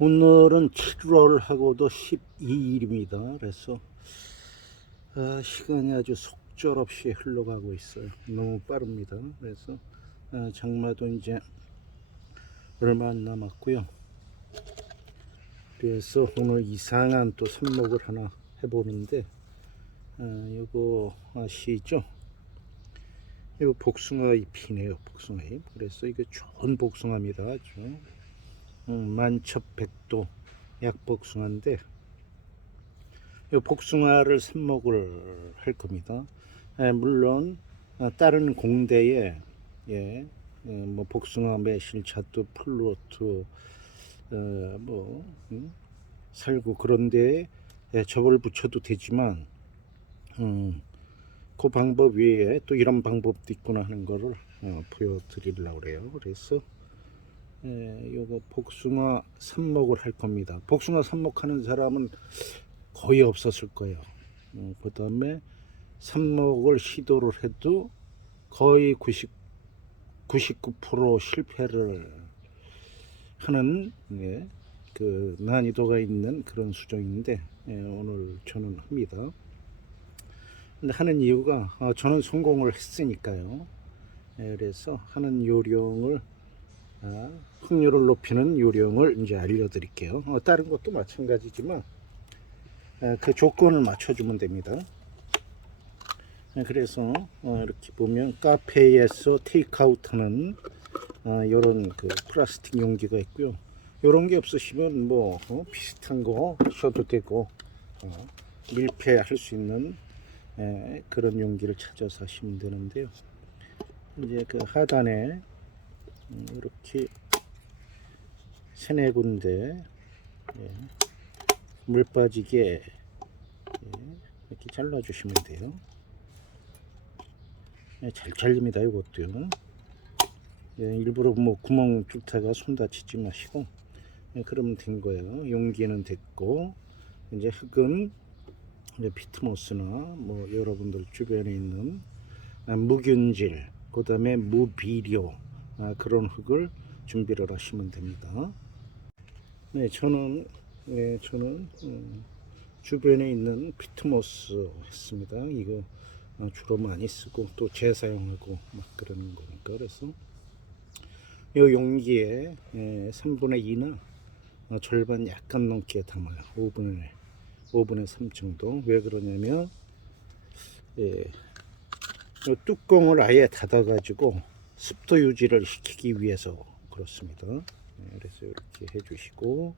오늘은 7월하고도 12일입니다. 그래서 시간이 아주 속절없이 흘러가고 있어요. 너무 빠릅니다. 그래서 장마도 이제 얼마 안 남았고요. 그래서 오늘 이상한 또 삽목을 하나 해보는데 이거 아시죠? 이거 복숭아 잎이네요. 복숭아 잎. 그래서 이게 좋은 복숭아입니다. 아주 만첩백도 약복숭아인데 이 복숭아를 삽목을 할 겁니다. 물론 다른 공대에 뭐 복숭아 매실 차도 플로트 살구 그런 데에 접을 붙여도 되지만 그 방법 외에 또 이런 방법도 있구나 하는 거를 보여드리려고 그래요. 그래서 요거 복숭아 삽목을 할 겁니다. 복숭아 삽목하는 사람은 거의 없었을 거예요. 그 다음에 삽목을 시도를 해도 거의 99% 실패를 하는 그 난이도가 있는 그런 수정인데 오늘 저는 합니다. 근데 하는 이유가 저는 성공을 했으니까요. 그래서 하는 요령을 확률을 높이는 요령을 이제 알려드릴게요. 다른 것도 마찬가지지만 그 조건을 맞춰주면 됩니다. 그래서 이렇게 보면 카페에서 테이크아웃하는 이런 그 플라스틱 용기가 있고요. 이런 게 없으시면 뭐 비슷한 거 써도 되고 밀폐할 수 있는 그런 용기를 찾아서 하시면 되는데요. 이제 그 하단에 이렇게 세네 군데 물 빠지게 이렇게 잘라 주시면 돼요. 잘 잘립니다. 이것도요. 일부러 뭐 구멍 뚫다가 손 다치지 마시고 그러면 된 거예요. 용기는 됐고 이제 흙은 이제 피트모스나 뭐 여러분들 주변에 있는 무균질, 그 다음에 무비료 그런 흙을 준비를 하시면 됩니다. 저는 주변에 있는 피트모스 했습니다. 이거 주로 많이 쓰고 또 재사용하고 막 그러는 거니까. 그래서 이 용기에 3분의 2나 절반 약간 넘게 담아요. 5분의 3 정도. 왜 그러냐면 이 뚜껑을 아예 닫아 가지고 습도 유지를 시키기 위해서 그렇습니다. 그래서 이렇게 해주시고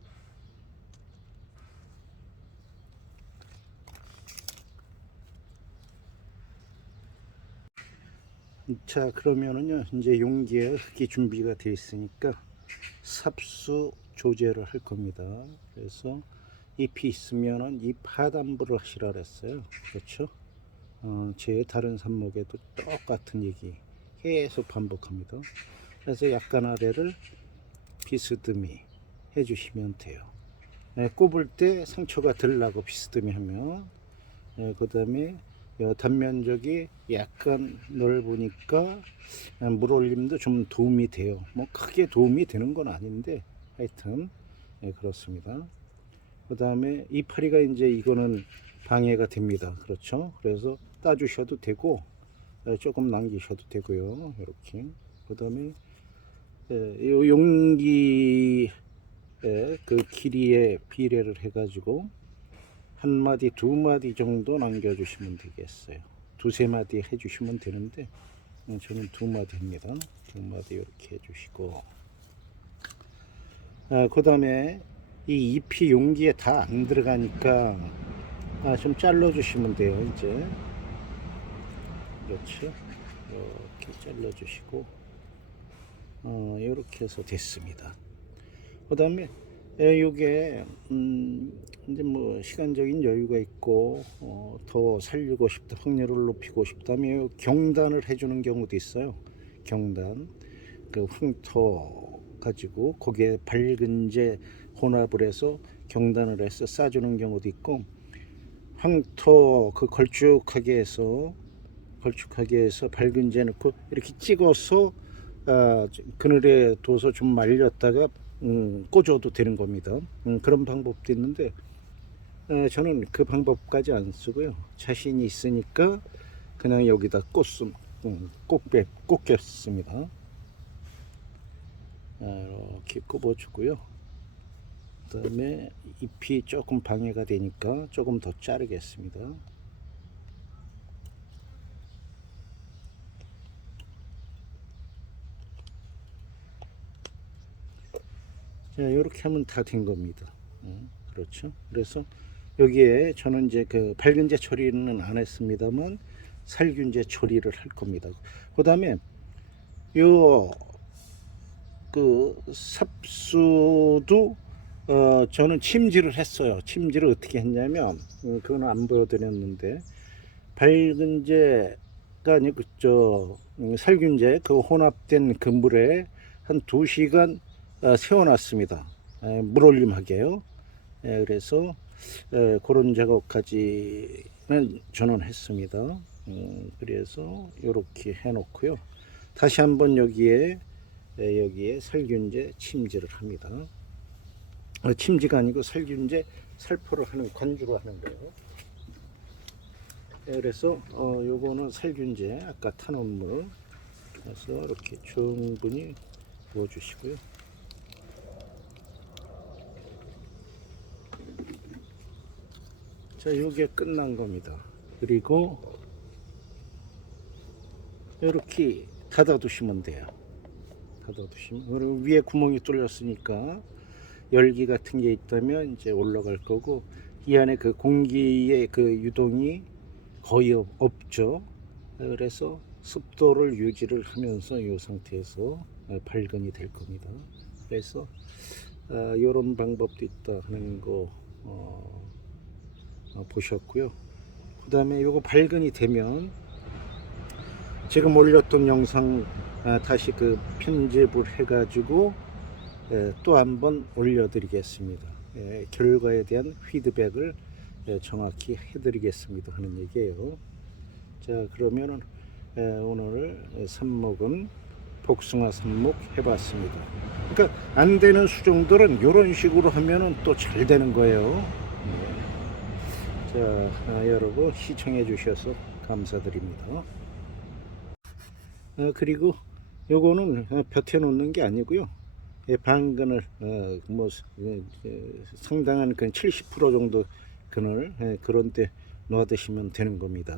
자, 그러면은요 이제 용기에 흙이 준비가 되어 있으니까 삽수 조제를 할 겁니다. 그래서 잎이 있으면은 잎 하단부를 하시라 그랬어요. 그렇죠? 제 다른 삽목에도 똑같은 얘기 계속 반복합니다. 그래서 약간 아래를 비스듬히 해주시면 돼요. 꼽을 때 상처가 덜 나고 비스듬히 하면 그 다음에 단면적이 약간 넓으니까 물 올림도 좀 도움이 돼요. 뭐 크게 도움이 되는 건 아닌데 하여튼 그렇습니다. 그 다음에 이파리가 이제 이거는 방해가 됩니다. 그렇죠? 그래서 따주셔도 되고 조금 남기셔도 되고요. 이렇게. 그 다음에 이 용기의 그 길이에 비례를 해가지고 한 마디, 두 마디 정도 남겨주시면 되겠어요. 두세 마디 해주시면 되는데 저는 두 마디 합니다. 두 마디 이렇게 해주시고 그 다음에 이 잎이 용기에 다 안 들어가니까 좀 잘라 주시면 돼요. 이제 그렇죠. 이렇게 잘라 주시고 이렇게 해서 됐습니다. 그 다음에 요게 이제 뭐 시간적인 여유가 있고 더 살리고 싶다, 확률을 높이고 싶다면 경단을 해주는 경우도 있어요. 경단 그 황토 가지고 거기에 밝은제 혼합을 해서 경단을 해서 싸주는 경우도 있고, 황토 그 걸쭉하게 해서 밝은제 넣고 이렇게 찍어서 그늘에 둬서 좀 말렸다가 꽂아도 되는 겁니다. 그런 방법도 있는데 저는 그 방법까지 안 쓰고요. 자신이 있으니까 그냥 여기다 꽂겠습니다. 이렇게 꼽아주고요. 그 다음에 잎이 조금 방해가 되니까 조금 더 자르겠습니다. 자, 이렇게 하면 다 된 겁니다. 그렇죠. 그래서 여기에 저는 이제 그 밝은제 처리는 안 했습니다만 살균제 처리를 할 겁니다. 그 다음에 요 그 삽수도 저는 침지를 했어요. 침지를 어떻게 했냐면 그건 안 보여드렸는데 밝은제가 아니고 살균제 그 혼합된 그 물에 한 2시간 세워놨습니다. 물올림하게요. 그래서 그런 작업까지는 저는 했습니다. 그래서 이렇게 해놓고요. 다시 한번 여기에 살균제 침지를 합니다. 침지가 아니고 살균제 살포를 하는 관주로 하는 거예요. 그래서 요거는 살균제 아까 타놓은 물 그래서 이렇게 충분히 부어주시고요. 자, 요게 끝난 겁니다. 그리고 이렇게 닫아 두시면 돼요. 닫아 두시면 위에 구멍이 뚫렸으니까 열기 같은 게 있다면 이제 올라갈 거고 이 안에 그 공기의 그 유동이 거의 없죠. 그래서 습도를 유지를 하면서 이 상태에서 발근이 될 겁니다. 그래서 이런 방법도 있다 하는 거 보셨고요. 그 다음에 이거 발근이 되면 지금 올렸던 영상 다시 그 편집을 해가지고 또 한번 올려드리겠습니다. 결과에 대한 피드백을 정확히 해드리겠습니다 하는 얘기예요. 자, 그러면은 오늘 삽목은 복숭아 삽목 해봤습니다. 그러니까 안 되는 수종들은 이런 식으로 하면은 또 잘 되는 거예요. 자, 여러분 시청해 주셔서 감사드립니다. 그리고 요거는 볕에 놓는 게 아니고요. 방근을 상당한 그 70% 정도 그늘 그런 데 놓아 두시면 되는 겁니다.